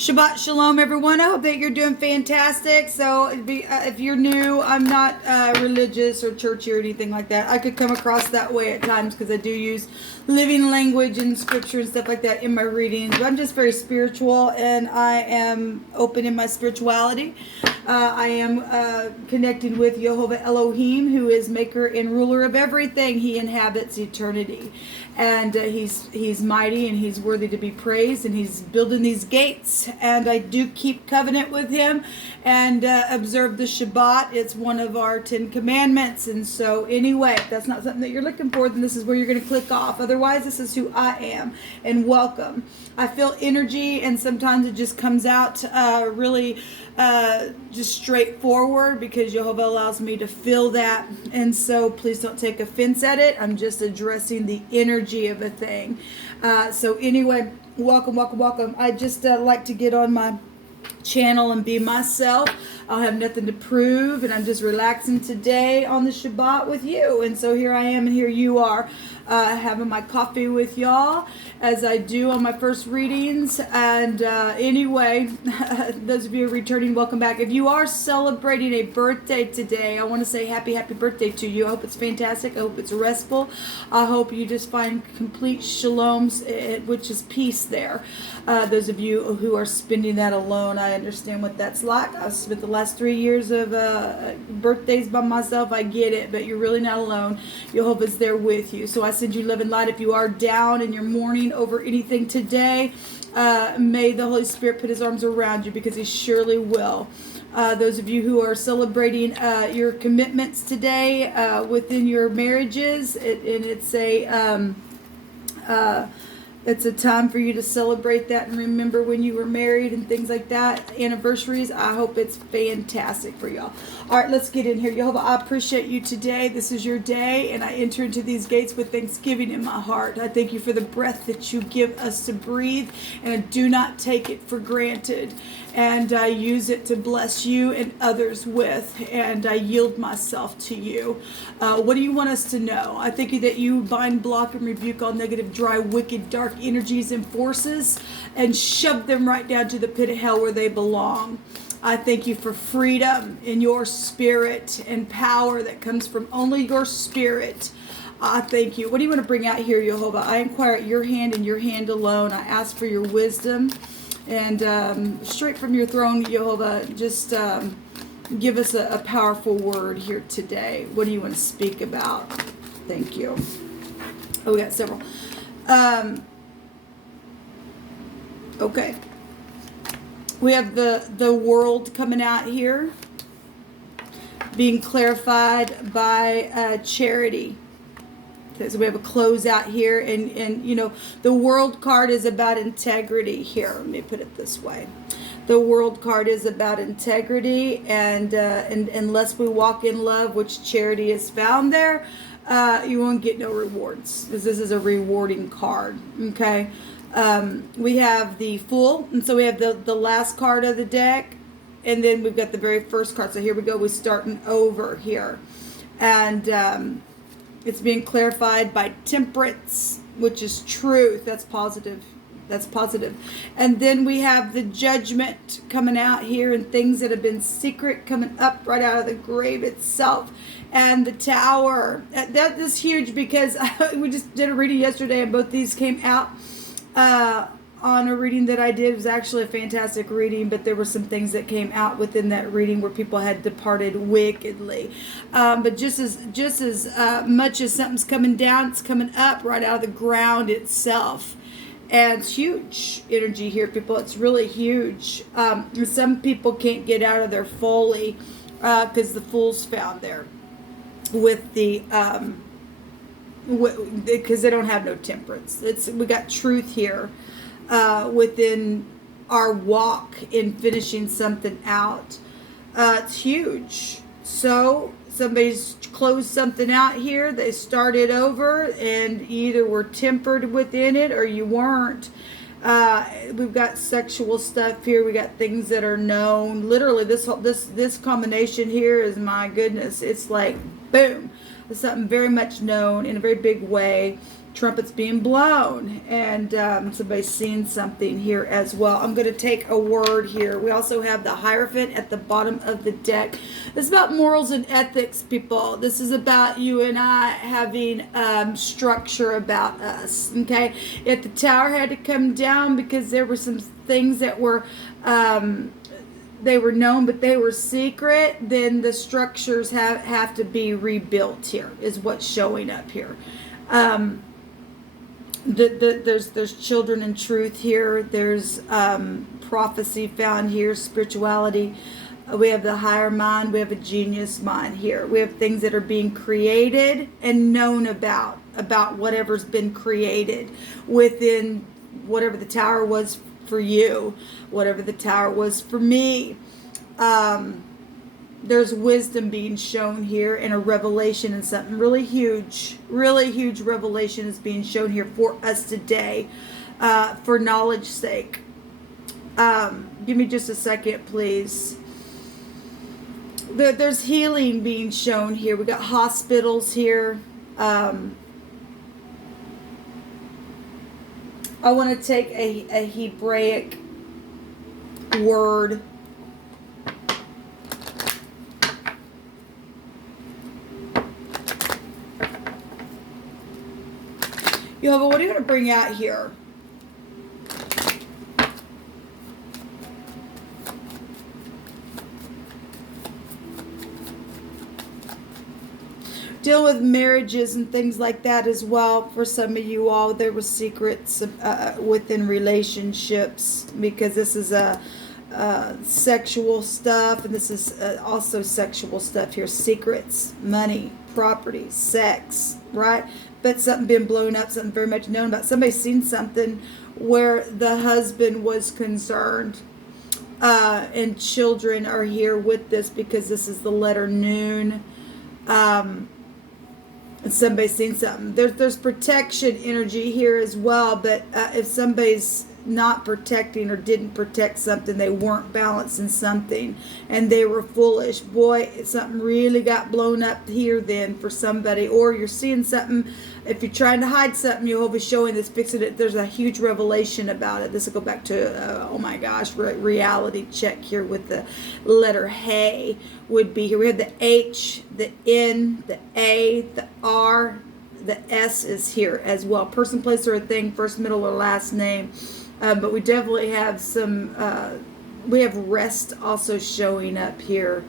Shabbat Shalom, everyone. I hope that you're doing fantastic. So if you're new, I'm not religious or churchy or anything like that. I could come across that way at times because I do use living language and scripture and stuff like that in my readings. But I'm just very spiritual, and I am open in my spirituality. I am connecting with Yehovah Elohim, who is maker and ruler of everything. He inhabits eternity. And he's mighty, and he's worthy to be praised, and he's building these gates. And I do keep covenant with him and observe the Shabbat. It's one of our 10 commandments. And so anyway, if that's not something that you're looking for, then this is where you're going to click off. Otherwise, this is who I am. And welcome. I feel energy, and sometimes it just comes out really just straightforward because Jehovah allows me to feel that. And so please don't take offense at it. I'm just addressing the energy of a thing. So anyway, welcome. I just like to get on my channel and be myself. I'll have nothing to prove, and I'm just relaxing today on the Shabbat with you. And so here I am, and here you are, having my coffee with y'all as I do on my first readings. And anyway, those of you who are returning, welcome back. If you are celebrating a birthday today, I want to say happy birthday to you. I hope it's fantastic. I hope it's restful. I hope you just find complete shalom, which is peace there. Those of you who are spending that alone, I understand what that's like. I've spent the last 3 years of birthdays by myself. I get it, but you're really not alone. Jehovah's there with you. So I send you love and light. If you are down and you're mourning over anything today, may the Holy Spirit put his arms around you, because he surely will. Those of you who are celebrating your commitments today within your marriages, it's a time for you to celebrate that and remember when you were married and things like that. Anniversaries, I hope it's fantastic for y'all. All right, let's get in here. Jehovah, I appreciate you today. This is your day, and I enter into these gates with thanksgiving in my heart. I thank you for the breath that you give us to breathe, and I do not take it for granted. And I use it to bless you and others with, and I yield myself to you. What do you want us to know? I thank you that you bind, block, and rebuke all negative, dry, wicked, dark energies and forces, and shove them right down to the pit of hell where they belong. I thank you for freedom in your spirit and power that comes from only your spirit. I thank you. What do you want to bring out here, Jehovah? I inquire at your hand and your hand alone. I ask for your wisdom. And straight from your throne, Jehovah, just give us a powerful word here today. What do you want to speak about? Thank you. Oh, we got several. Okay. We have the world coming out here, being clarified by charity. So we have a closeout here, and you know, the world card is about integrity here. Let me put it this way. The world card is about integrity, and unless we walk in love, which charity is found there, you won't get no rewards, because this is a rewarding card. Okay. We have the Fool, and so we have the last card of the deck, and then we've got the very first card. So here we go. We're starting over here, and it's being clarified by Temperance, which is truth. That's positive. That's positive. And then we have the Judgment coming out here, and things that have been secret coming up right out of the grave itself. And the Tower. That is huge, because we just did a reading yesterday, and both these came out on a reading that I did. It was actually a fantastic reading, but there were some things that came out within that reading where people had departed wickedly. But just as much as something's coming down, it's coming up right out of the ground itself. And it's huge energy here, people. It's really huge. Some people can't get out of their folly because the Fool's found there with the because they don't have no temperance. We got truth here within our walk in finishing something out. It's huge. So somebody's closed something out here. They started over, and either were tempered within it or you weren't. We've got sexual stuff here. We got things that are known. Literally, this combination here is, my goodness, it's like boom. Something very much known in a very big way. trumpets being blown, and somebody's seeing something here as well. I'm going to take a word here. We also have the Hierophant at the bottom of the deck. This is about morals and ethics, people. This is about you and I having structure about us, okay? If the tower had to come down because there were some things that were they were known but they were secret, then the structures have to be rebuilt here, is what's showing up here. There's children in truth here. There's prophecy found here, spirituality. We have the higher mind. We have a genius mind here. We have things that are being created and known about whatever's been created within whatever the tower was for you, whatever the tower was for me. There's wisdom being shown here, and a revelation, and something really huge revelation is being shown here for us today, for knowledge's sake. Give me just a second, please. There's healing being shown here. We got hospitals here. I want to take a Hebraic word. Yehovah, what are you going to bring out here? Deal with marriages and things like that as well. For some of you all, there were secrets within relationships, because this is sexual stuff, and this is also sexual stuff here. Secrets, money, property, sex, right? But something being blown up, something very much known about. Somebody's seen something where the husband was concerned. And children are here with this, because this is the letter Noon. And somebody's seen something. There's protection energy here as well, but if somebody's not protecting or didn't protect something, they weren't balancing something, and they were foolish. Boy, something really got blown up here then for somebody. Or you're seeing something, if you're trying to hide something, Jehovah's showing this, fixing it. There's a huge revelation about it. This will go back to, oh my gosh, reality check here with the letter Hey would be here. We have the H, the N, the A, the R, the S is here as well. Person, place, or a thing, first, middle, or last name. But we definitely have some, we have rest also showing up here.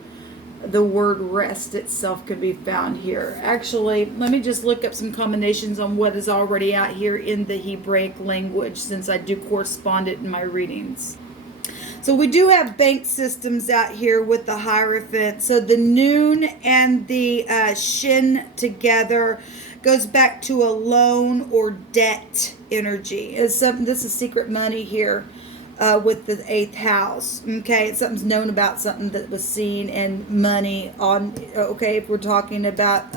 The word rest itself can be found here. Actually, let me just look up some combinations on what is already out here in the Hebraic language, since I do correspond it in my readings. So we do have bank systems out here with the Hierophant. So the Noon and the Shin together goes back to a loan or debt energy. This is secret money here with the 8th house. Okay, something's known about something that was seen, and money on. Okay, if we're talking about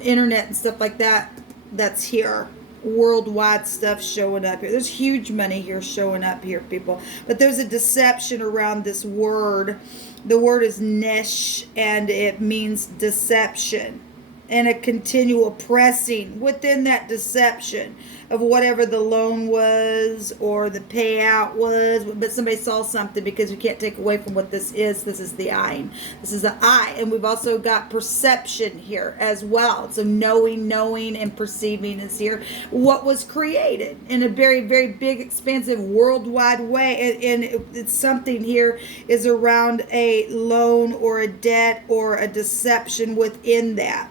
internet and stuff like that, that's here. Worldwide stuff showing up here. There's huge money here showing up here, people. But there's a deception around this word. The word is nesh, and it means deception. And a continual pressing within that deception of whatever the loan was or the payout was. But somebody saw something, because we can't take away from what this is. This is the eye. This is the eye. And we've also got perception here as well. So knowing and perceiving is here. What was created in a very, very big, expansive, worldwide way. And it's something here is around a loan or a debt or a deception within that.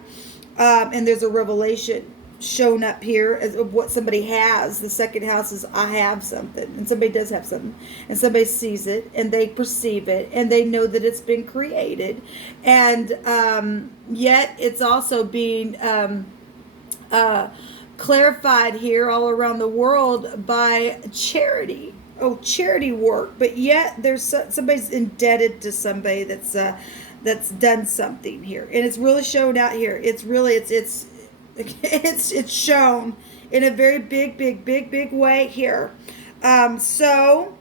And there's a revelation shown up here as of what somebody has. The second house is I have something, and somebody does have something, and somebody sees it, and they perceive it, and they know that it's been created, and yet it's also being clarified here all around the world by charity. Charity work, but yet there's somebody's indebted to somebody that's done something here, and it's really shown out here. It's really it's shown in a very big way here. So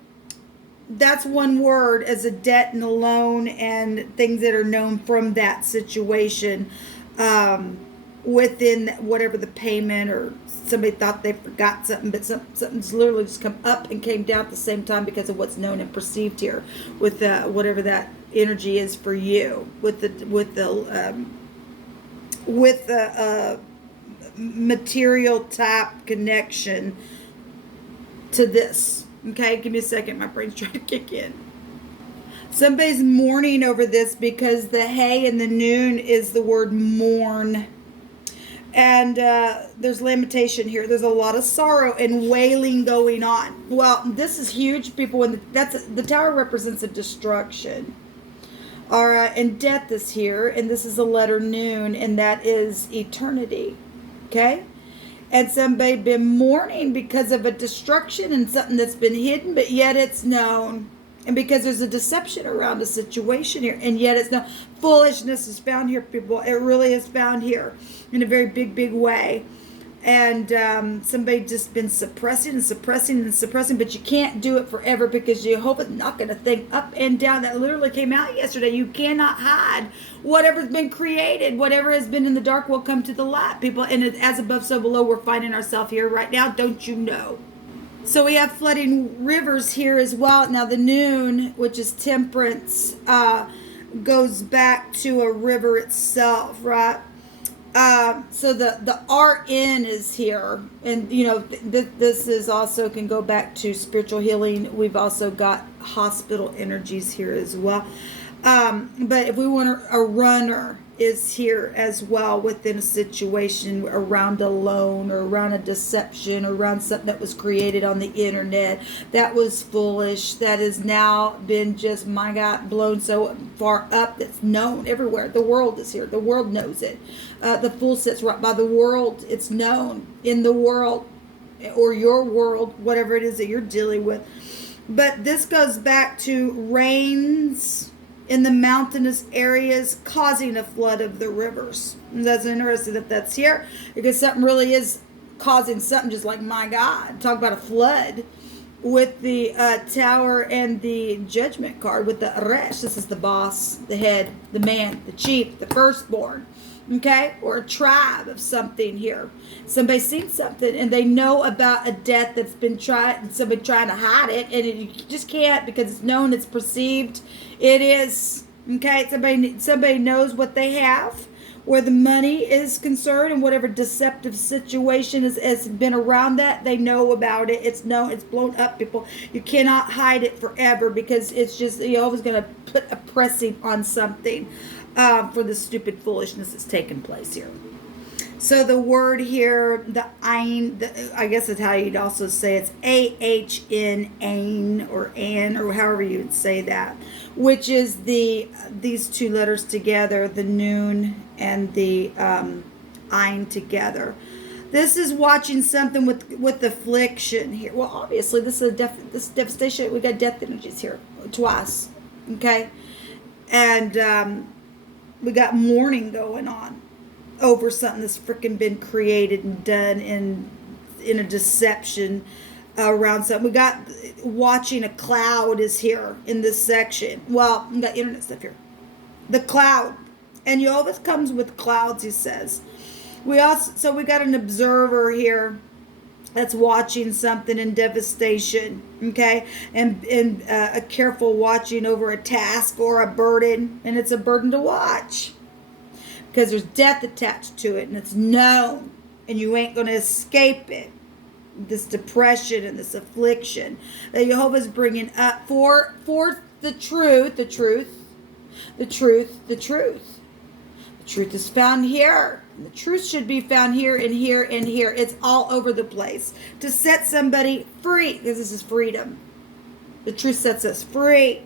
that's one word, as a debt and a loan and things that are known from that situation. within whatever the payment, or somebody thought they forgot something, but something's literally just come up and came down at the same time because of what's known and perceived here with whatever that energy is for you with the material type connection to this. Okay, give me a second, my brain's trying to kick in. Somebody's mourning over this because the hay and the noon is the word mourn. And there's lamentation here. There's a lot of sorrow and wailing going on. Well, this is huge, people. When the tower represents a destruction. All right, and death is here, and this is a letter noon, and that is eternity. Okay, and somebody been mourning because of a destruction and something that's been hidden, but yet it's known. And because there's a deception around a situation here, and yet it's not. Foolishness is found here, people. It really is found here in a very big, big way. And somebody just been suppressing and suppressing and suppressing, but you can't do it forever because Jehovah's knocking a thing up and down. That literally came out yesterday. You cannot hide whatever's been created. Whatever has been in the dark will come to the light, people. And as above, so below, we're finding ourselves here right now. Don't you know? So we have flooding rivers here as well. Now the noon, which is temperance, goes back to a river itself, right? So the RN is here, and you know this is also can go back to spiritual healing. We've also got hospital energies here as well. But if we want a runner is here as well within a situation around a loan or around a deception or around something that was created on the internet that was foolish, that has now been just, my God, blown so far up that's known everywhere. The world is here. The world knows it. The fool sits right by the world. It's known in the world or your world, whatever it is that you're dealing with. But this goes back to rains in the mountainous areas causing a flood of the rivers. And that's interesting that that's here because something really is causing something, just like, my God, talk about a flood with the tower and the judgment card with the Resh. This is the boss, the head, the man, the chief, the firstborn. Okay, or a tribe of something here. Somebody's seen something and they know about a death that's been somebody trying to hide it, and you just can't because it's known, it's perceived. It is, okay, somebody knows what they have, where the money is concerned, and whatever deceptive situation has been around that, they know about it. It's known, it's blown up, people. You cannot hide it forever because it's just, you're always going to put a pressing on something. For the stupid foolishness that's taken place here. So the word here, the ein, I guess that's how you'd also say it's A-H-N, ain, or an, or however you would say that, which is these two letters together, the noon and the ein together. This is watching something with affliction here. Well, obviously, this is this devastation. We got death energies here twice, okay? And we got mourning going on over something that's freaking been created and done in a deception around something. We got watching a cloud is here in this section. Well, we got internet stuff here. The cloud. And Jehovah comes with clouds, he says. We got an observer here that's watching something in devastation, okay, and a careful watching over a task or a burden, and it's a burden to watch because there's death attached to it, and it's known, and you ain't going to escape it. This depression and this affliction that Jehovah's bringing up for the truth. The truth is found here. The truth should be found here and here and here. It's all over the place. To set somebody free, because this is freedom. The truth sets us free.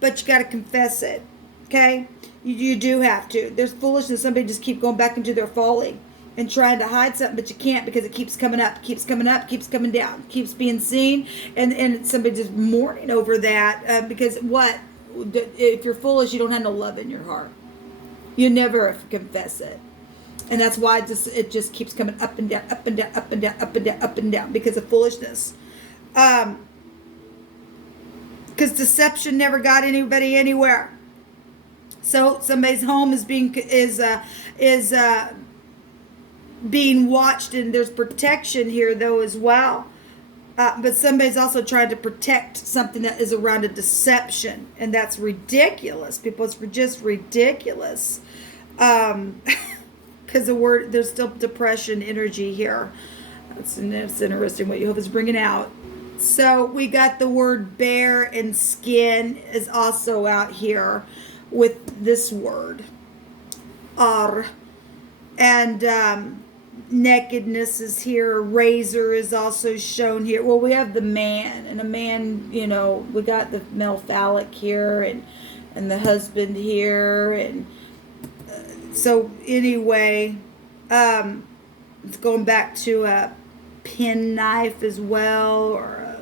But you got to confess it. Okay? You do have to. There's foolishness. Somebody just keep going back into their folly and trying to hide something, but you can't because it keeps coming up, keeps coming up, keeps coming down, keeps being seen. And somebody just mourning over that because what? If you're foolish, you don't have no love in your heart. You never confess it. And that's why it just keeps coming up and down, up and down, up and down, up and down, up and down because of foolishness. Because deception never got anybody anywhere. So somebody's home is being watched, and there's protection here though as well. But somebody's also trying to protect something that is around a deception, and that's ridiculous. People, it's just ridiculous. Because there's still depression energy here. It's interesting what Jehovah's bringing out. So we got the word bear, and skin is also out here with this word. And nakedness is here. Razor is also shown here. Well, we have the man, and a man, we got the male phallic here, and the husband here, and so anyway, it's going back to a penknife as well, or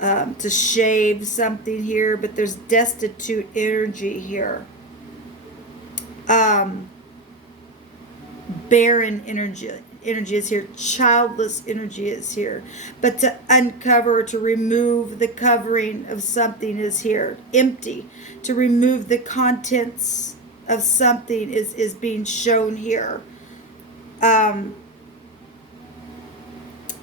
to shave something here, but there's destitute energy here. Barren energy is here. Childless energy is here. But to uncover, to remove the covering of something is here. Empty. To remove the contents of something is being shown here.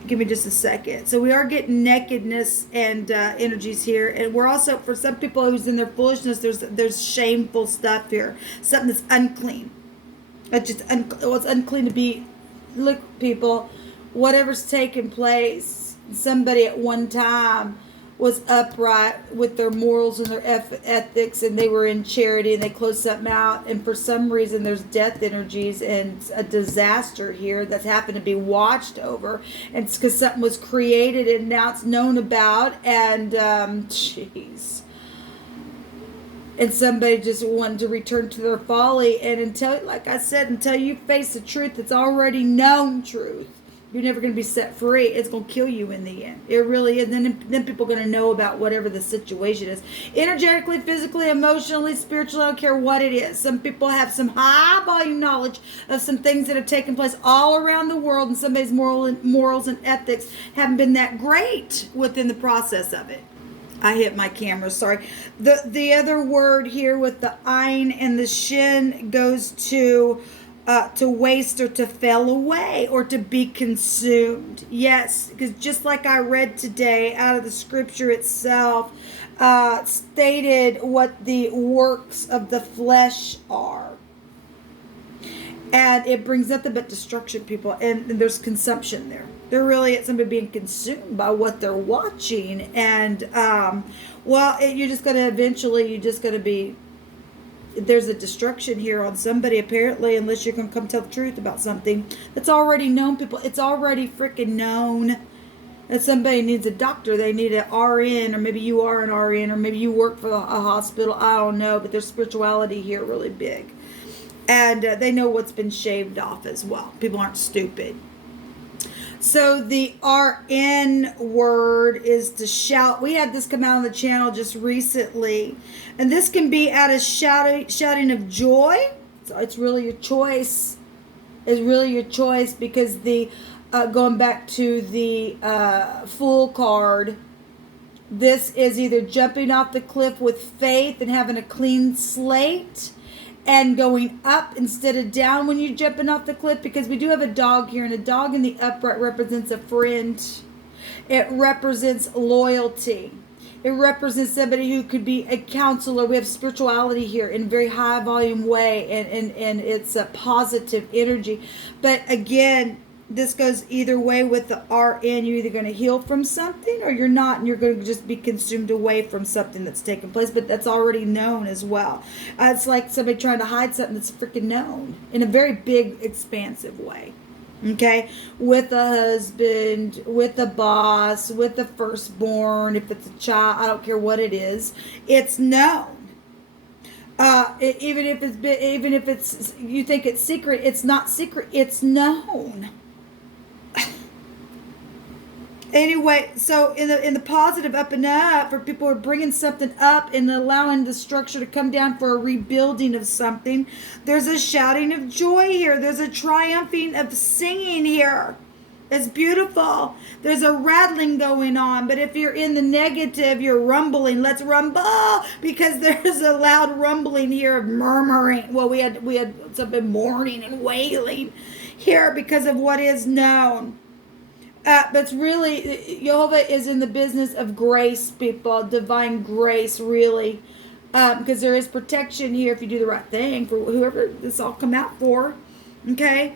Give me just a second. So we are getting nakedness and energies here, and we're also, for some people who's in their foolishness, there's shameful stuff here. Something that's unclean. It's unclean to be. Look, people, whatever's taking place, somebody at one time was upright with their morals and their ethics, and they were in charity, and they closed something out, and for some reason there's death energies and a disaster here that's happened to be watched over, and it's because something was created and now it's known about, and jeez. And somebody just wanted to return to their folly, and until, like I said, until you face the truth, it's already known truth, you're never going to be set free. It's going to kill you in the end. It really is. Then people are going to know about whatever the situation is. Energetically, physically, emotionally, spiritually, I don't care what it is. Some people have some high volume knowledge of some things that have taken place all around the world, and somebody's morals and ethics haven't been that great within the process of it. I hit my camera, sorry. The other word here with the ein and the shin goes to waste, or to fail away, or to be consumed. Yes, because just like I read today out of the scripture itself, stated what the works of the flesh are. And it brings nothing but destruction, people. And there's consumption there. They're really at somebody being consumed by what they're watching. And, you're just going to be, there's a destruction here on somebody, apparently, unless you're going to come tell the truth about something that's already known, people. It's already freaking known that somebody needs a doctor. They need an RN, or maybe you are an RN, or maybe you work for a hospital. I don't know, but there's spirituality here really big. And they know what's been shaved off as well. People aren't stupid. So the RN word is to shout. We had this come out on the channel just recently. And this can be out of shouting of joy. So it's really your choice. It's really your choice, because the going back to the Fool card, this is either jumping off the cliff with faith and having a clean slate, and going up instead of down when you're jumping off the cliff, because we do have a dog here, and a dog in the upright represents a friend. It represents loyalty. It represents somebody who could be a counselor. We have spirituality here in a very high volume way, and it's a positive energy. But again, this goes either way with the RN. You're either going to heal from something, or you're not, and you're going to just be consumed away from something that's taken place, but that's already known as well. It's like somebody trying to hide something that's freaking known in a very big, expansive way. Okay? With a husband, with a boss, with a firstborn, if it's a child, I don't care what it is, it's known. Even if it's you think it's secret, it's not secret, it's known. Anyway, so in the positive, up and up, for people who are bringing something up and allowing the structure to come down for a rebuilding of something, there's a shouting of joy here. There's a triumphing of singing here. It's beautiful. There's a rattling going on, but if you're in the negative, you're rumbling. Let's rumble, because there's a loud rumbling here of murmuring. Well, we had something mourning and wailing here because of what is known. But it's really, Jehovah is in the business of grace, people, divine grace, really, because there is protection here if you do the right thing for whoever this all come out for. Okay.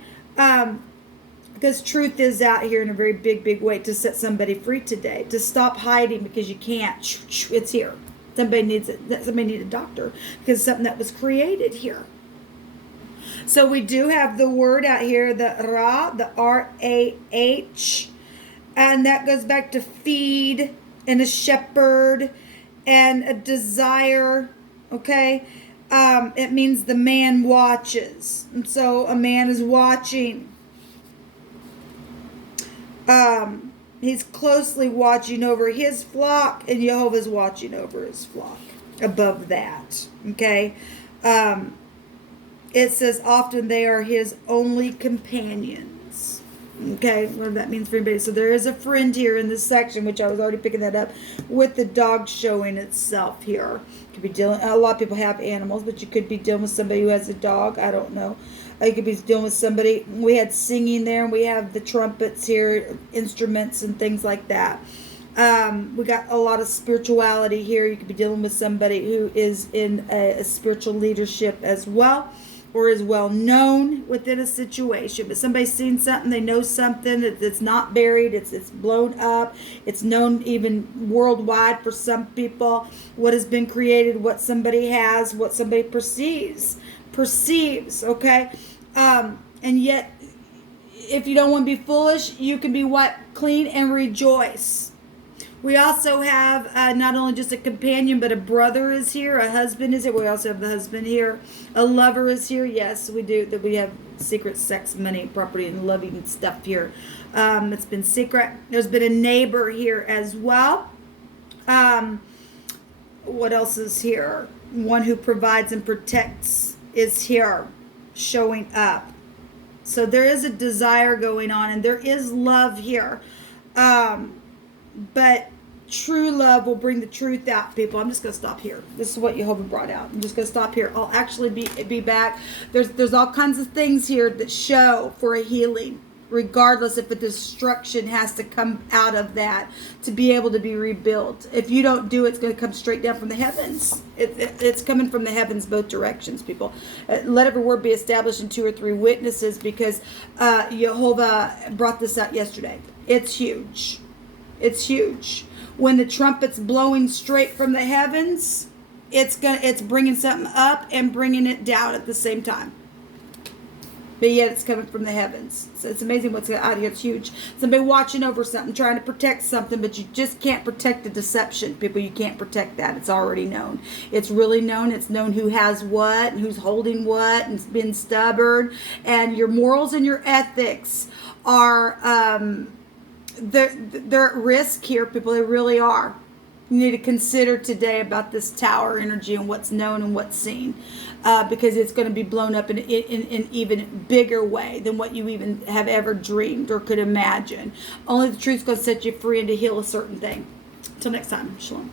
Because truth is out here in a very big way to set somebody free today. To stop hiding because you can't. It's here. Somebody needs a doctor because it's something that was created here. So we do have the word out here, the Ra, the R-A-H. And that goes back to feed and a shepherd and a desire. Okay. It means the man watches. And so a man is watching. He's closely watching over his flock, and Jehovah's watching over his flock above that. Okay. It says often they are his only companions. Okay, what that means for anybody. So there is a friend here in this section, which I was already picking that up, with the dog showing itself here. Could be dealing. A lot of people have animals, but you could be dealing with somebody who has a dog. I don't know. You could be dealing with somebody. We had singing there, and we have the trumpets here, instruments and things like that. We got a lot of spirituality here. You could be dealing with somebody who is in a spiritual leadership as well, or is well known within a situation. But somebody's seen something, they know something that's not buried, it's blown up, it's known even worldwide for some people, what has been created, what somebody has, what somebody perceives, okay? And yet, if you don't want to be foolish, you can be wiped clean and rejoice. We also have not only just a companion, but a brother is here, a husband is here. We also have the husband here. A lover is here. Yes, we do. That we have secret sex, money, property, and loving stuff here. It's been secret. There's been a neighbor here as well. What else is here? One who provides and protects is here, showing up. So there is a desire going on, and there is love here. But true love will bring the truth out, people. I'm just going to stop here. This is what Jehovah brought out. I'm just going to stop here. I'll actually be back. There's all kinds of things here that show for a healing, regardless if a destruction has to come out of that to be able to be rebuilt. If you don't do it, it's going to come straight down from the heavens. It's coming from the heavens both directions, people. Let every word be established in 2 or 3 witnesses, because Jehovah brought this out yesterday. It's huge. It's huge. When the trumpet's blowing straight from the heavens, it's bringing something up and bringing it down at the same time. But yet it's coming from the heavens. So it's amazing what's out here. It's huge. Somebody watching over something, trying to protect something, but you just can't protect the deception. People, you can't protect that. It's already known. It's really known. It's known who has what and who's holding what and been stubborn. And your morals and your ethics are... They're at risk here, people. They really are. You need to consider today about this tower energy and what's known and what's seen, because it's going to be blown up in an even bigger way than what you even have ever dreamed or could imagine. Only the truth's going to set you free and to heal a certain thing. Until next time, Shalom.